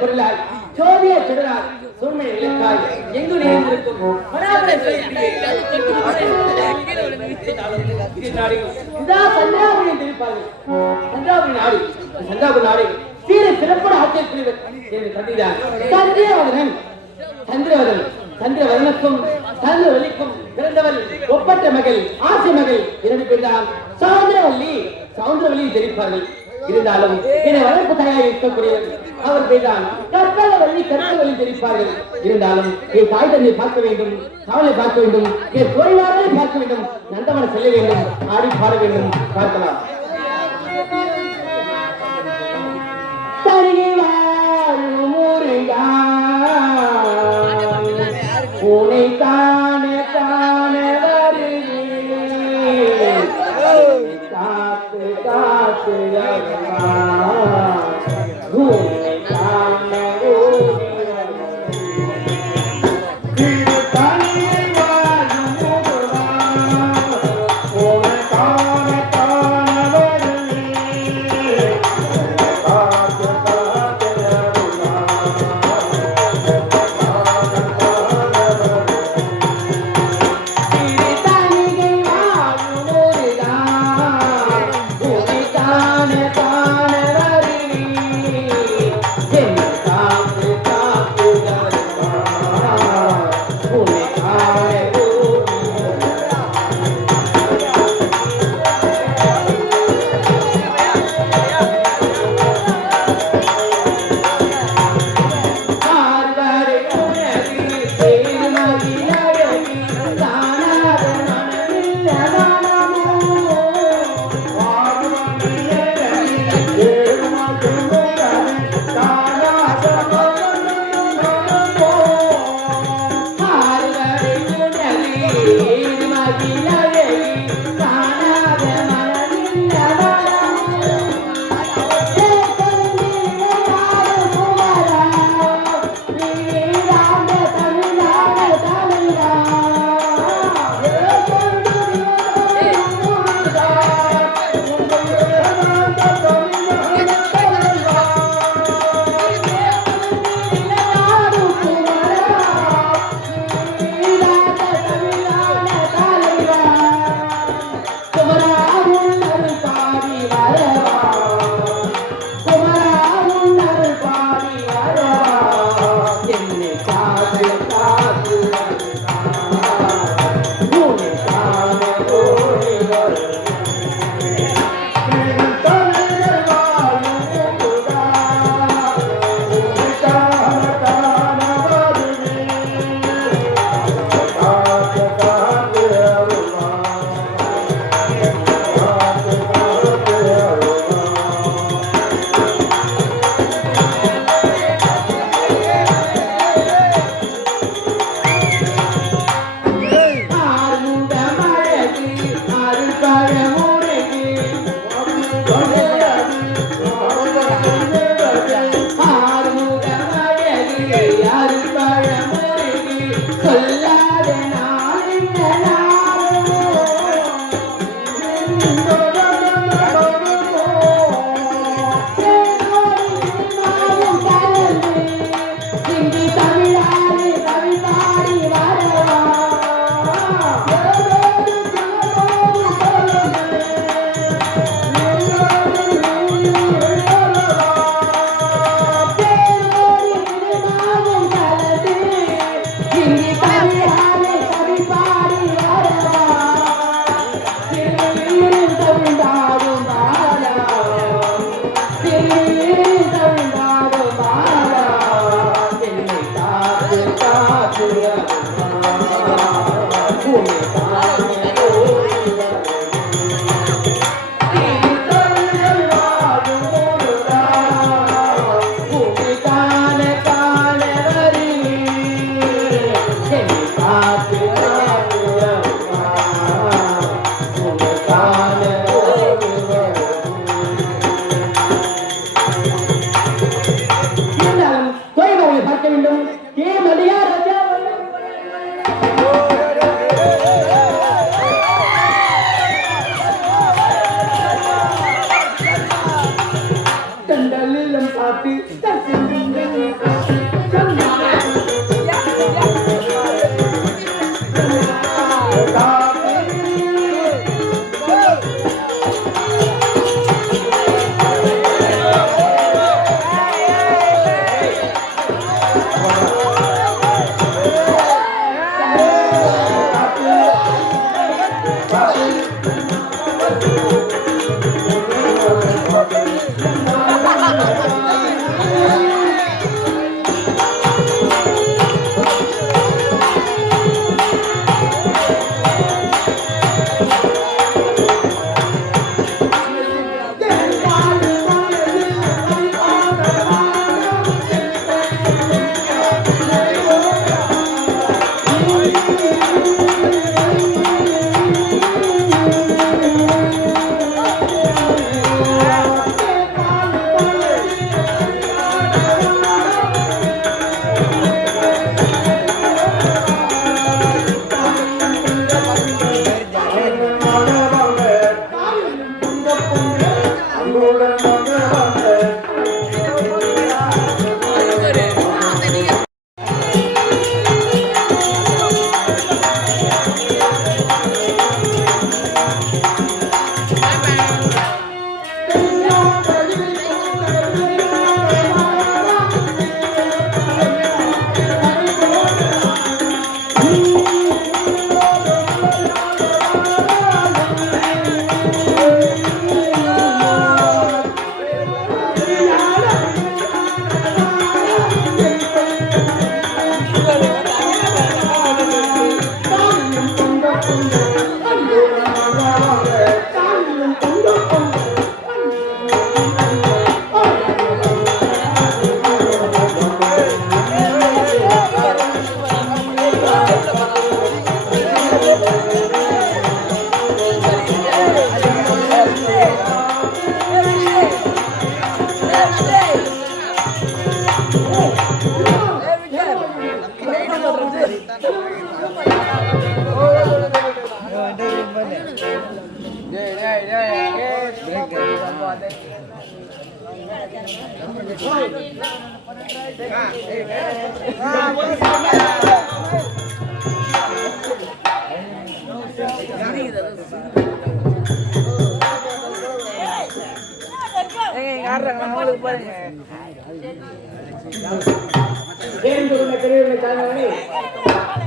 பொருளாய் சோதிய சுடராய் சூழ்மை விளக்காய் எங்கு நேர்ந்திருக்கும் சந்திரவதனுக்கும் சந்திரவல்லிக்கும் பிறந்தவள் ஒப்பற்ற மகள் ஆசை மகள் இரண்டு பேர் தான் சௌந்தரவல்லி தெரிவிப்பார்கள். இருந்தாலும் என்னை வளர்ப்பு தாயாக இருக்கக்கூடியவர் அவர் பேர்தான் கற்பகவல்லி தெரிவிப்பார்கள். இருந்தாலும் என் தாய் தந்தை பார்க்க வேண்டும், அவளை பார்க்க வேண்டும், என் தொழிலாளரை பார்க்க வேண்டும், நந்தவன செல்ல வேண்டும், ஆடி பாட வேண்டும். பார்க்கலாம். பூனை தானே தானே காத்து காத்து தானே தானே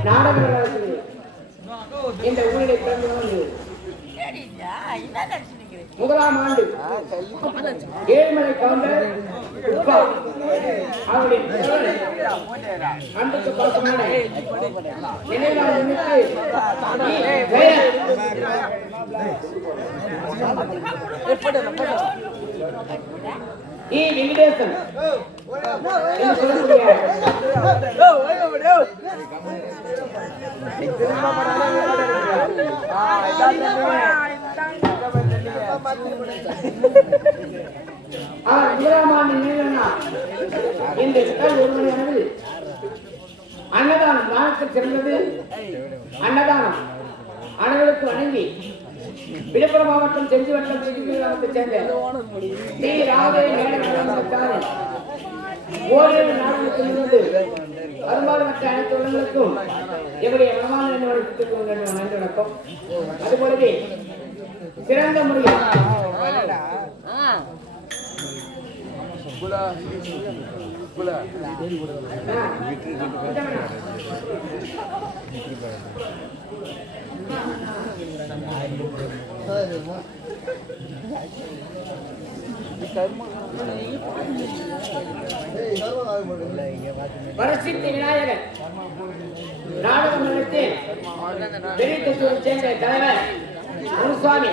நாடக இந்த ஊரிலே பிறந்தவன் முதலாம் ஆண்டு ஏழ்மலை கவுண்டர் அவருடைய அன்புக்கு பாசமான நினைவாக வெங்கடேசன் சொல்லக்கூடிய இந்த ஒருவனையானது அன்னதானம் நாளுக்கு சிறந்தது. அன்னதானம் அனைவருக்கு வணங்கி விழுப்புரம் மாவட்டம் செஞ்சி வட்டம் கிராமத்தை சேர்ந்த ஸ்ரீ ராகவே நேரடி ஓரிரு நாடுகளுக்கு இருந்து வருமானமற்ற அனைத்து உள்ளங்களுக்கும் எங்களுடைய மனமான நன்றி வணக்கம். அதுபோலவே சிறந்த முறையில் வரசித்தி விநாயகர் நாடக மன்றத்தில் பெரியத்தூரை சேர்ந்த தலைவர் முனுசாமி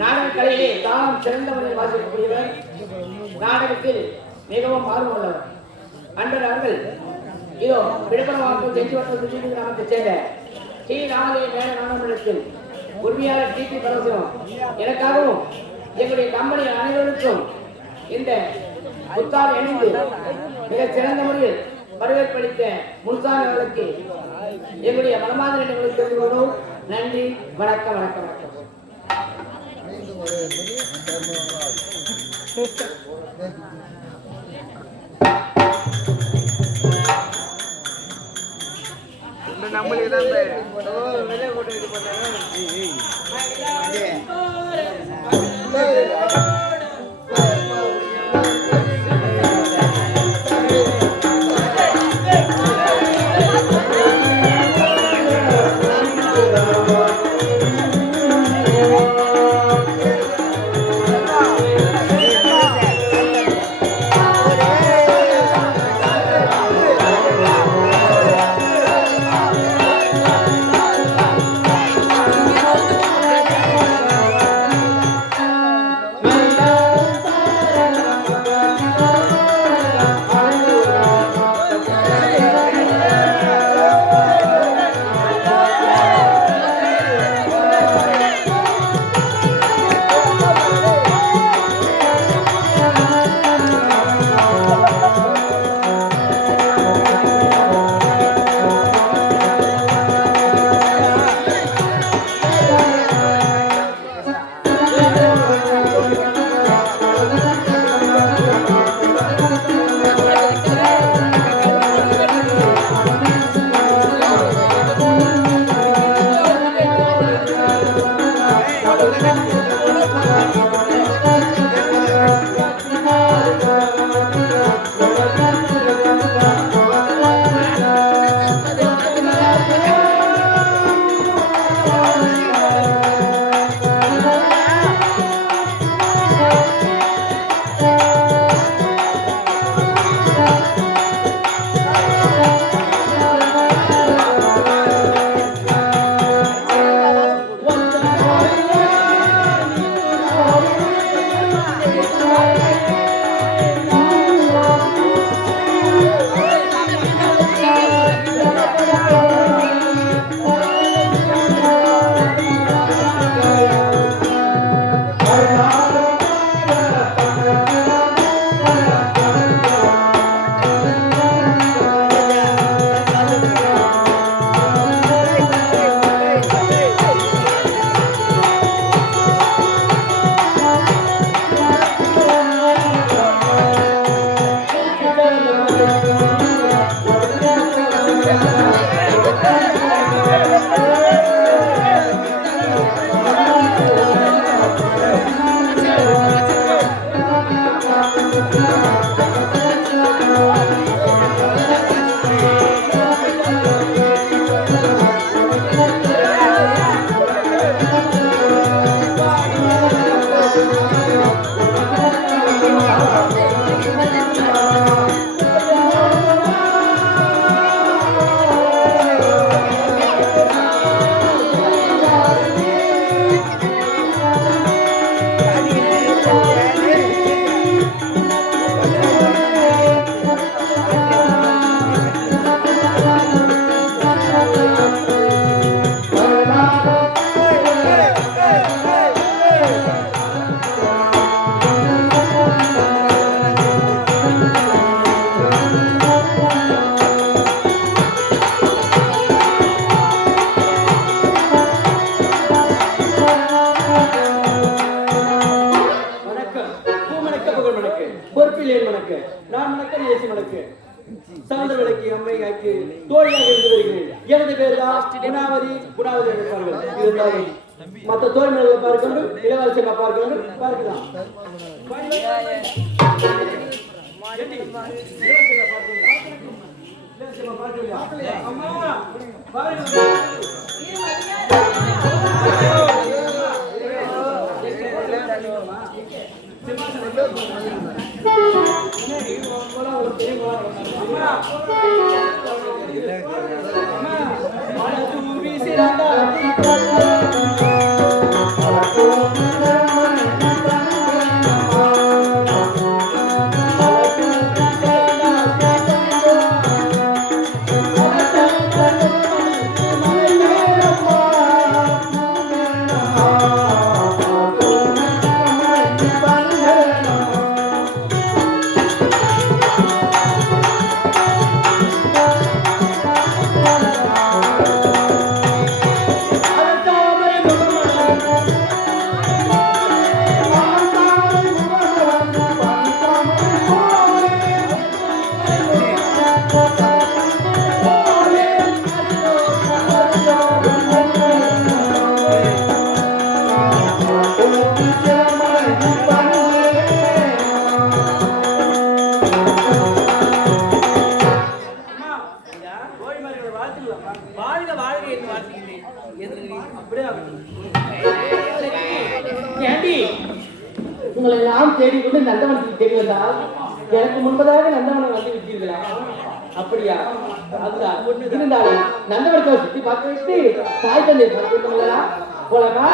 நாடக கலையிலே தாம் சிறந்த முறையில் வாசிக்கக்கூடியவர், நாடகத்தில் மிகவும் ஆர்வமுள்ளவர். அன்பர் அவர்கள் இதோ விழுப்புரம் மாவட்டம் செஞ்சி வட்டம் கிராமத்தை சேர்ந்த ஸ்ரீ ராகவே மேல நாடகத்தில் உரிமையாளர் டிபி பரமசிவம் எனக்காகவும் எங்களுடைய கம்பெனி அனைவருக்கும் இந்த புத்தால் இணைந்து மிக சிறந்த முறையில் வரவேற்பளித்த முன்சாமி அவர்களுக்கு எங்களுடைய மனமார்ந்த நன்றிகளை தெரிந்து கொள்வோம். நன்றி, வணக்கம் வணக்கம் வணக்கம். நம்மளே தான் வெளியே போட்டு இது பண்ணாங்க. ராமனுக்கு நேசமனுக்கு சவுந்தரவனுக்கு அம்மையாக்கு தோழியாக இருந்து வருகிறேன். எனது பேர் தான் குணாவதி. குணாவதி இருப்பார்கள். இருந்தாலும் மற்ற தோழிகளை பார்க்கணும், இளவரசியை பார்க்கணும், பார்க்கலாம். உங்களை எல்லாம் தேடிக்கொண்டு நந்தவனத்துக்கு தேடி வந்தால் எனக்கு முன்பதாக நந்தவனம் வந்து விட்டீர்களா? அப்படியா? அதுதான். இருந்தாலும் நந்தவனத்தை சுற்றி பார்த்து விட்டு தாய் தந்தை பார்த்துங்களா போலமா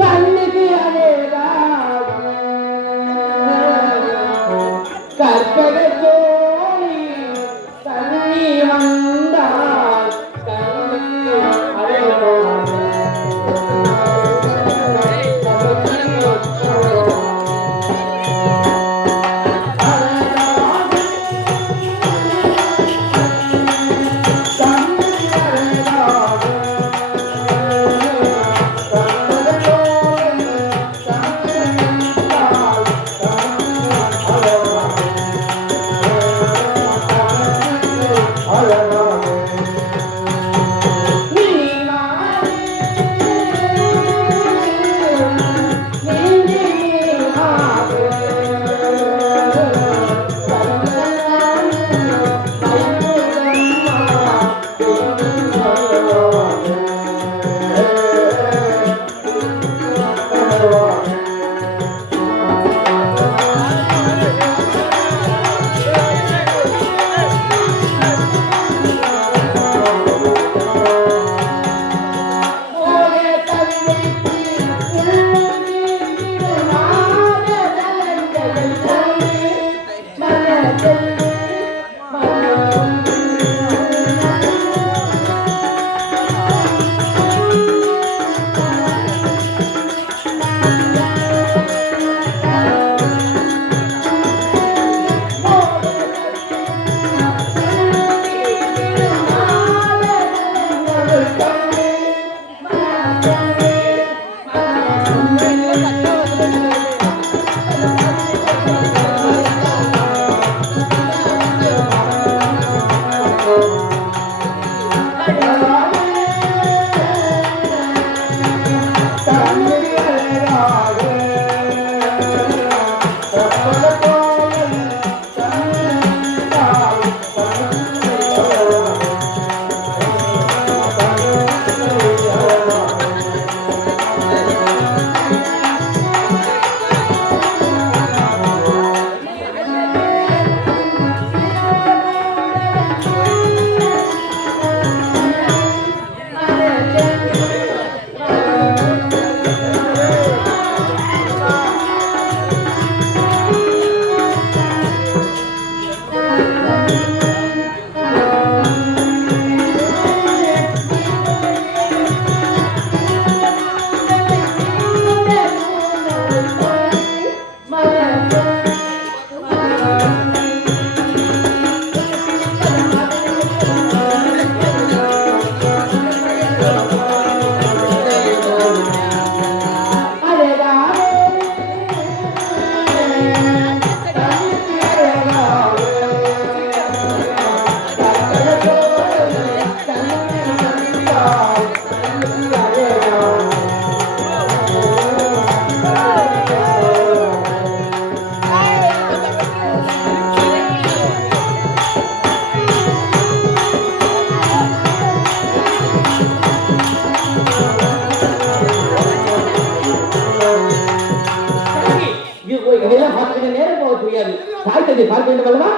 கண்ணுக்கு அதேதா கற்பக தோழி தண்ணி வந்தால் கண்ணுக்கு அதேதா நடக்கிறது பார்க்க வேண்டும் அல்லவா?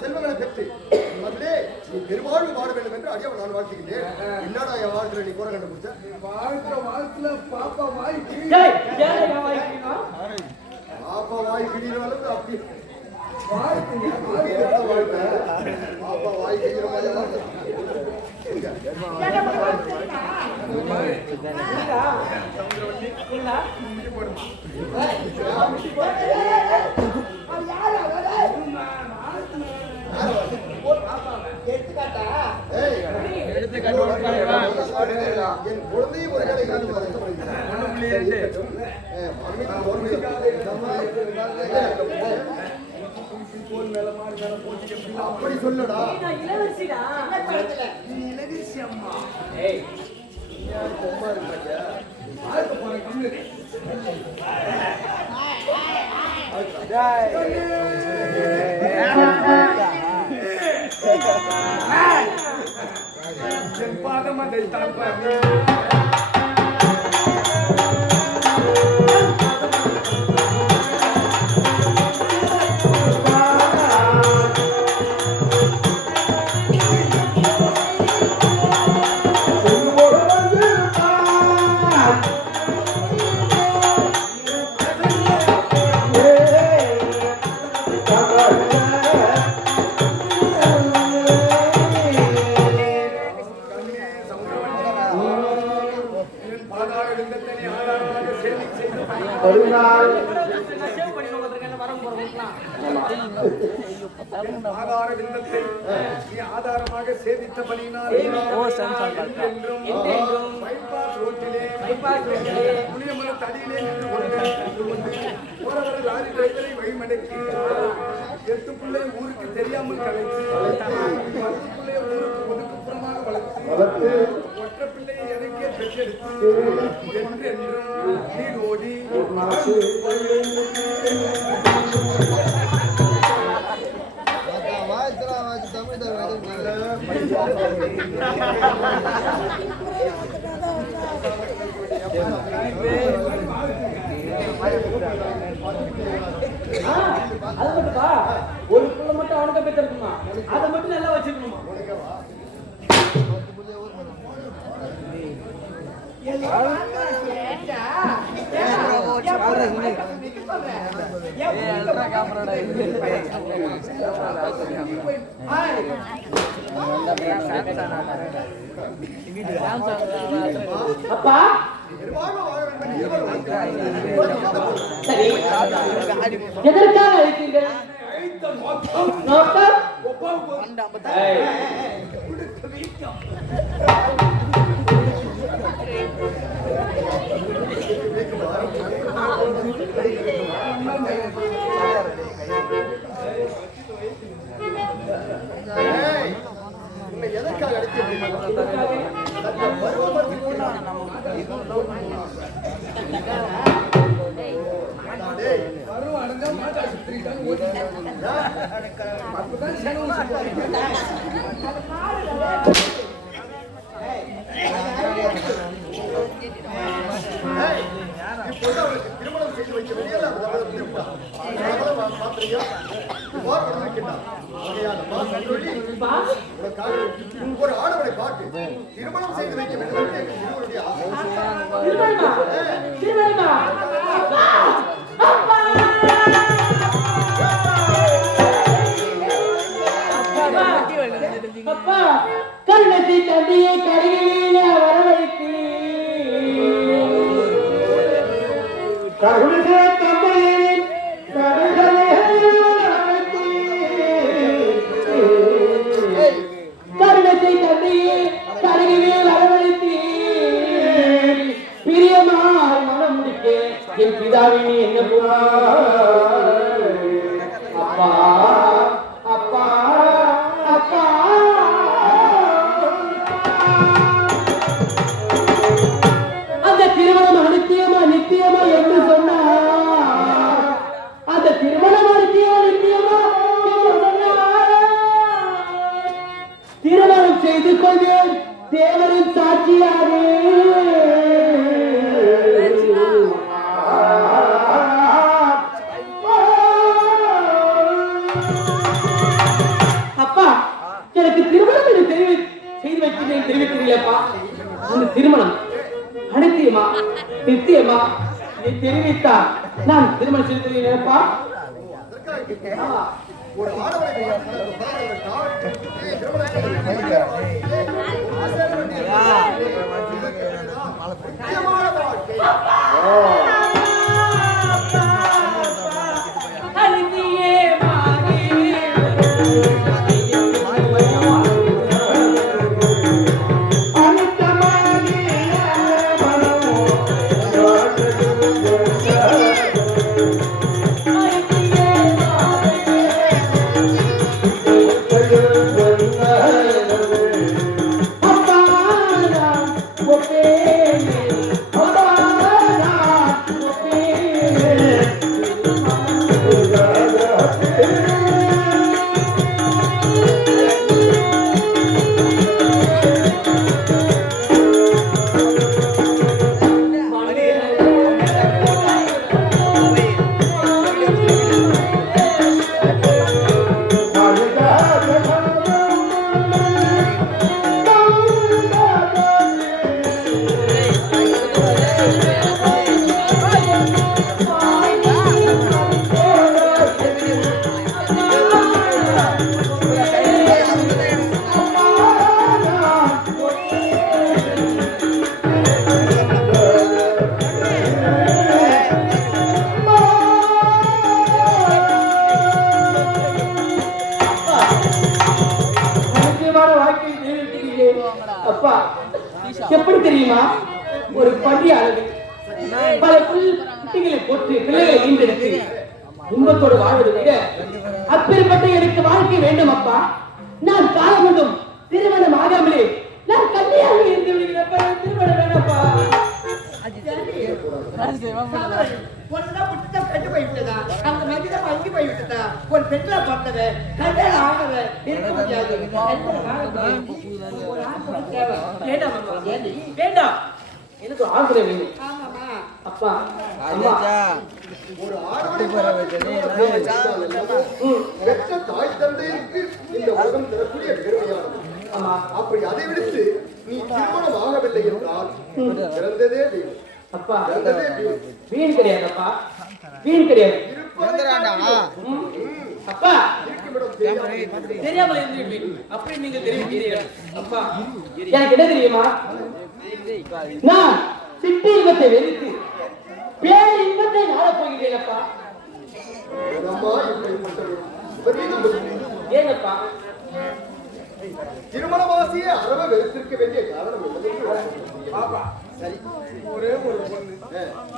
செல்வங்களை பெற்று பெருவாழ்வு வாழ வேண்டும் என்று அடியவன் நான் வாழ்த்துகின்றேன். என்னடா என் வாழ்க்கையில நீ கூற கண்டுபிடிச்ச வாழ்க்கையில பாப்பா வாய் பாப்பா வாய் கிடினாலும் அப்படி வாழ்க்கை பாப்பா வாய் கிடிக்கிற மாதிரி என் குழந்தையும் ஒரு கடை அப்படி சொல்லடா இளவரசி அம்மா பாதம் அதை ஆதாரமாக சேவித்த பணியினால் புளியமலை தடியிலே நின்று கொண்டு போறவரை லாரி டிரைவரை வழிமடக்கி 8 பிள்ளை ஊருக்கு தெரியாமல் கலைத்து 10 பிள்ளை ஊருக்கு ஒதுக்குப்புறமாக வளர்த்து ஒற்றை பிள்ளையை எனக்கே பெற்றெடுத்து என்றென்றும் நீர் ஓடி அது மட்டும்ப்பா ஒரு புள்ள மட்டும் அவனுக்கு பெற்றிருக்குமா அதை மட்டும் நல்லா வச்சிருக்கணுமா அப்பா சரி எதற்காக அழைத்தீர்கள் நோக்கம் உன்னை எதற்காக அழைத்தீர்கள்? இப்போது அவளுக்கு திருமணம் செய்து வைக்க வெளியில் ஒரு ஆடவரை பார்த்து திருமணம் செய்து வைக்க வேண்டும் என்று இருவருடைய அப்பா கண்ணத்தை தந்தையை கருவில வரவைத்து கருணை தந்தையை கருணத்தை தந்தையை கருவிலே வரவழைத்து பிரியமாய் மனம் முடிக்க என் பிதாவினி என்ன போனா அப்பா அப்பா அப்பா அந்த திருமணம் நித்தியமா நித்தியமா என்று சொன்னார். அந்த திருமணம் நித்தியமா நித்தியமா என்று சொன்னார். திருமணம் செய்து கொள்வேன் தேவரின் சாட்சியாக. அப்பா எனக்கு திருமணம் என்று செய்து வைக்கிறேன் தெரிவிக்கிறீங்களப்பா. அந்த திருமணம் அனித்தியமா நித்தியமா நீ தெரிவித்தா நான் திருமணம் செய்திருக்கிறேன்ப்பா. ஒரு ஆடவரை அப்பா எப்படி தெரியுமா ஒரு பள்ளியானது பல குட்டிகளை போட்டு பிள்ளைகளை ஈண்டெடுத்து இன்பத்தோடு வாழ்வதை விட அப்பேற்பட்ட எனக்கு வாழ்க்கை வேண்டும் அப்பா. நான் காலம் மட்டும் திருமணம் ஆகாமலே நான் கன்னியாக இருந்து விடுகிறப்ப திருமணம் வேணப்பா. பொண்ணுதான் புட்டு கட்டு போய்விட்டதா, அந்த மதியம் வங்கி போய்விட்டதா, ஒரு பெற்றா பார்த்தவ கல்யாணம் ஆகவ இருக்க முடியாது. வேண்டாம், எனக்கு ஆதரவு வேணும். ஆமாமா அப்பா அம்மா ஒரு ஆடவனை பெற்ற தாய் தந்தைக்கு இந்த உலகம் தரக்கூடிய பெருமையானது. ஆமா அப்படி அதை விடுத்து நீ திருமணம் ஆகவில்லை என்றால் பிறந்ததே வீண். அப்பா பிறந்ததே வீண். வீண் கிடையாது அப்பா, வீண் கிடையாது. அப்பா இருக்குமிடம் தெரியாமல் தெரியாமல் இருந்திருப்பேன், அப்படி நீங்க தெரிவிக்கிறீர்கள். அப்பா எனக்கு என்ன தெரியுமா, நான் சிட்டி இன்பத்தை வெறுத்து பேர் இன்பத்தை நாடப் போகிறேன் அப்பா. அம்மா இப்படிப்பட்டவர் இவரை ஏங்கப்பா திருமணவாசியை அறவ வெறுத்திருக்க வேண்டிய காரணம் என்ன? பாப்பா சரி, ஒரே ஒரு பொண்ணு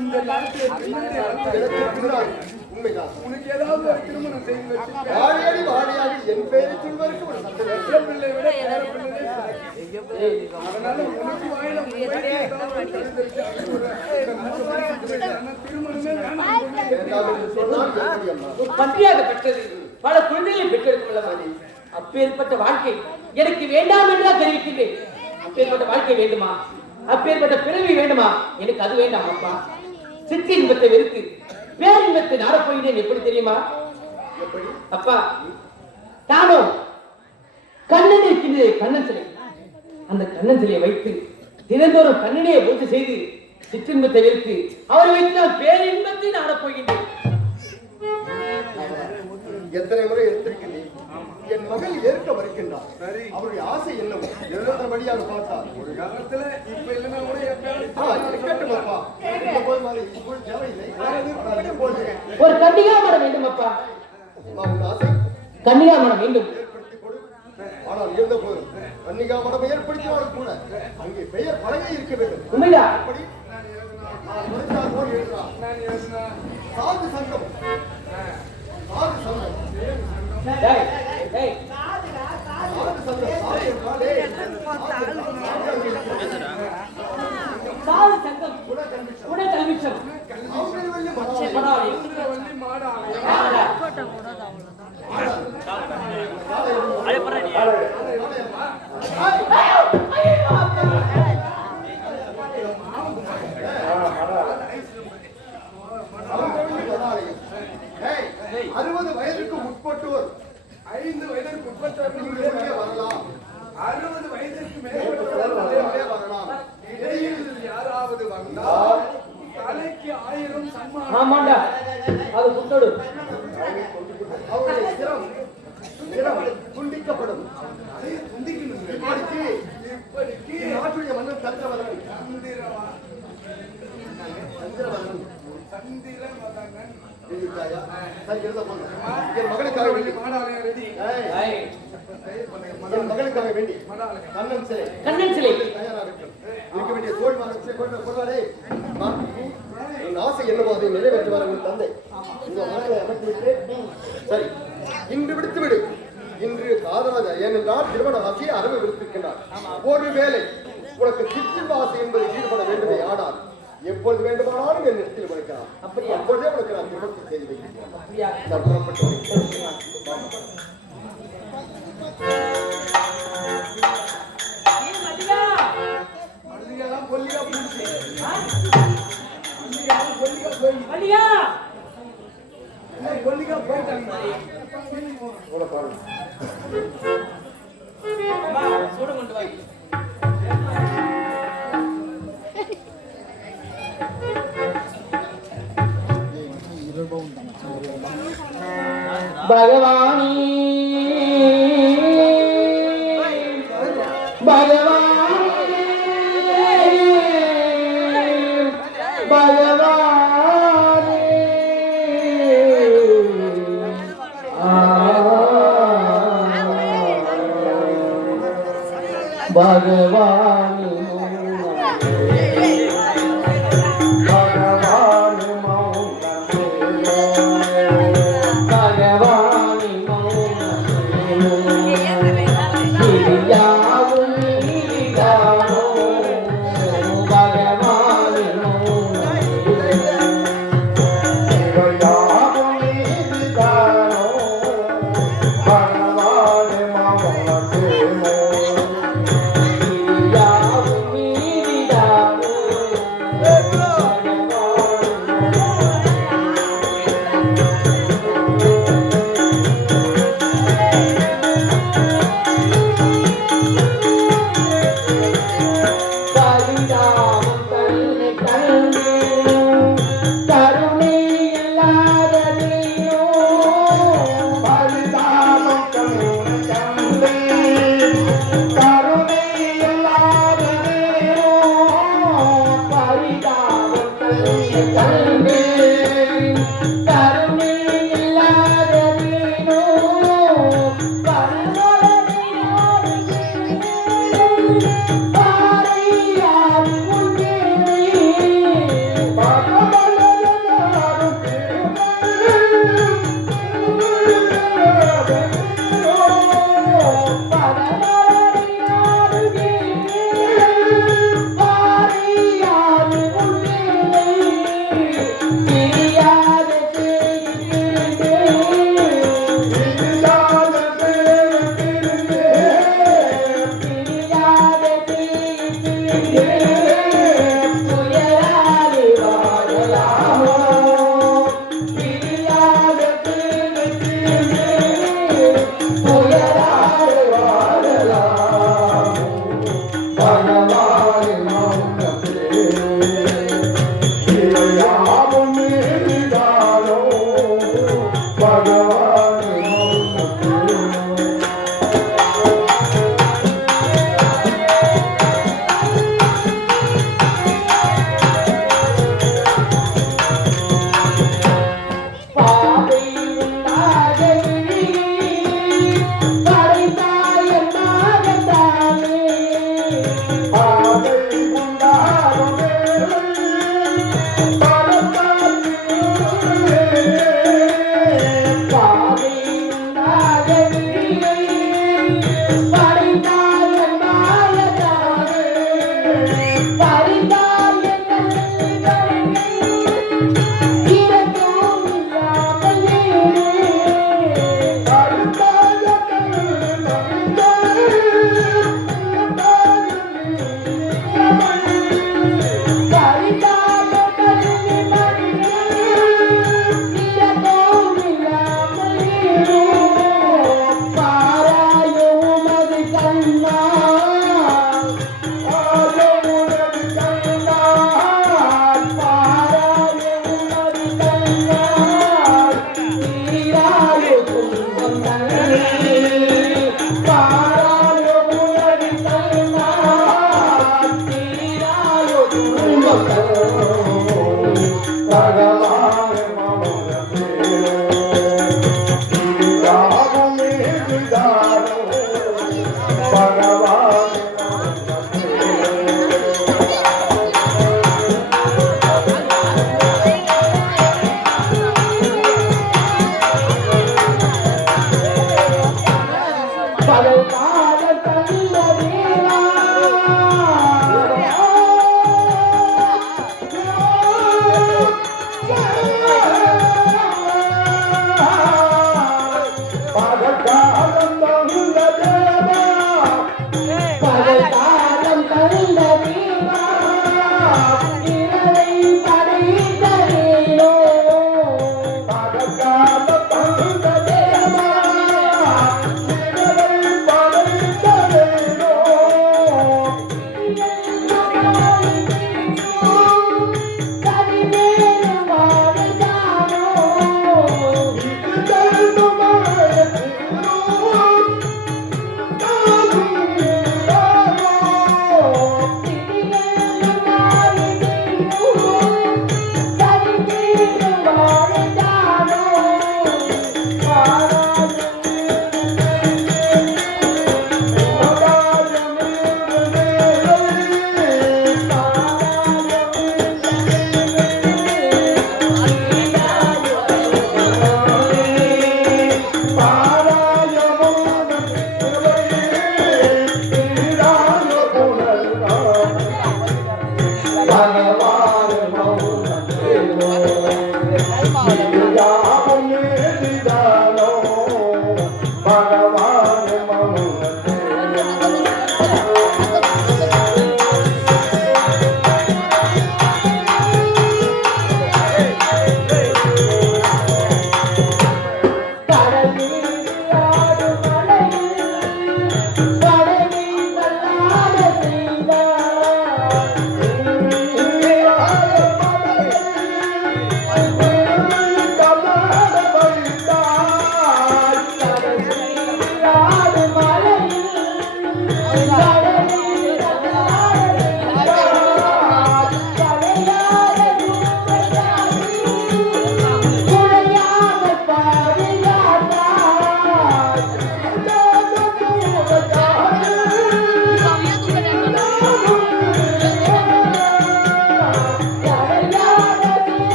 இந்த காலத்துல உண்மைதான். உனக்கு ஏதாவது ஒரு திருமணம் செய்து வச்சு வாடியாடி வாடியாடி என் பேரை சொல்வதற்கு ஒரு சந்தேகம் பிள்ளை விட அதனால உனக்கு வாயில திருமணமே வேண்டாம் என்று சொன்னால் எப்படி அம்மா? ஒரு பன்றியாக பெற்றது பல குழந்தைகளை பெற்றெடுத்துள்ளது. அப்பேற்பட்ட வாழ்க்கை எனக்கு வேண்டாம் என்றுதான் தெரிவிக்கின்றேன். அப்பேற்பட்ட வாழ்க்கை வேண்டுமா, அப்பேற்பட்ட பிறவி வேண்டுமா? எனக்கு அது வேண்டாம் அப்பா. சித்தி இன்பத்தை வெறுத்து பேர் இன்பத்தை நாடப் போகிறேன். எப்படி தெரியுமா அப்பா, நானும் கண்ணன் இருக்கின்றே கண்ணன் சிலை, அந்த கண்ணன் சிலையை வைத்து தினந்தோறும் கண்ணனையை பூஜை செய்து சிற்றின்பத்தை வெறுத்து அவரை வைத்து நான் பேரின்பத்தை நாடப் போகின்றேன். எத்தனை முறை எடுத்திருக்கிறேன். என் மகள் ஏற்க வருகின்றார். அவருடைய ஆசை என்னவோ எழுதுற வழியாக பார்த்தார். ஒரு காலத்துல இப்ப இல்லைன்னா கூட இருக்கட்டும் அப்பா. இந்த போய் மாதிரி இப்போது தேவையில்லை. ஒரு கன்னிகா மனம் வேண்டும் அப்பா. உன் ஆசை கன்னிகா மனம் வேண்டும். ஏற்படுத்தி கொடு. ஆனால் இருந்த போது கன்னிகா மனம் ஏற்படுத்தினாலும் கூட அங்கே பெயர் பலகை இருக்க வேண்டும். உண்மைதான். அப்படி நான் போல் எழுதுறான். சாது சங்கம், சாது சங்கம், டேய், டேய். சாது சங்கம், சாது என்றாலே சாது சங்கம், குணக்கல்விச்சம், அவர்கள் வந்து படாவளி. ஆடா. ஏய், 60 வயதுக்கு உட்பட்டோர் 5 வயதுக்கு உட்பட்டோர் இங்கே வரலாம். 60 வயதுக்கு மேற்பட்டோர் வரலாம். இடையில் யாராவது வந்தால் தலைக்கு 1000 சம்மானம். ஆமாண்டா, அது புத்தோடு. அவருடைய சிரம் துண்டிக்கப்படும். இப்படிக்கு நாட்டுடைய மன்னன் சந்திரவதன் என் மகளுக்காக வேண்டி என் மகளுக்காக வேண்டி கண்ணன் சிலை கண்ணன் சிலை தயாராகட்டும். இருக்க வேண்டிய தோல் கொள்வாரே. என் ஆசை என்னவோ அதை நிறைவேற்றி வர உன் தந்தை இந்த மகளை அமைத்துவிட்டு சரி இன்று விடுத்து விடு. இன்று காதலாக ஏனென்றால் திருமண ஆசையை அறவை விடுத்திருக்கின்றார். ஒருவேளை உனக்கு சிற்றின்ப ஆசை என்பது ஈடுபட வேண்டுமே ஆனால் எப்பொழுது வேண்டுமானாலும் என் இடத்தில் வைக்கலாம். அப்படியா? அப்பொழுதே உனக்கு நான் திருமணத்தை செய்து வைக்கிறேன். அப்படியா? நான் புறப்பட்டு பகவானி பகவானி பகவானி பகவானி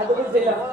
அது கூட செய்யலாம்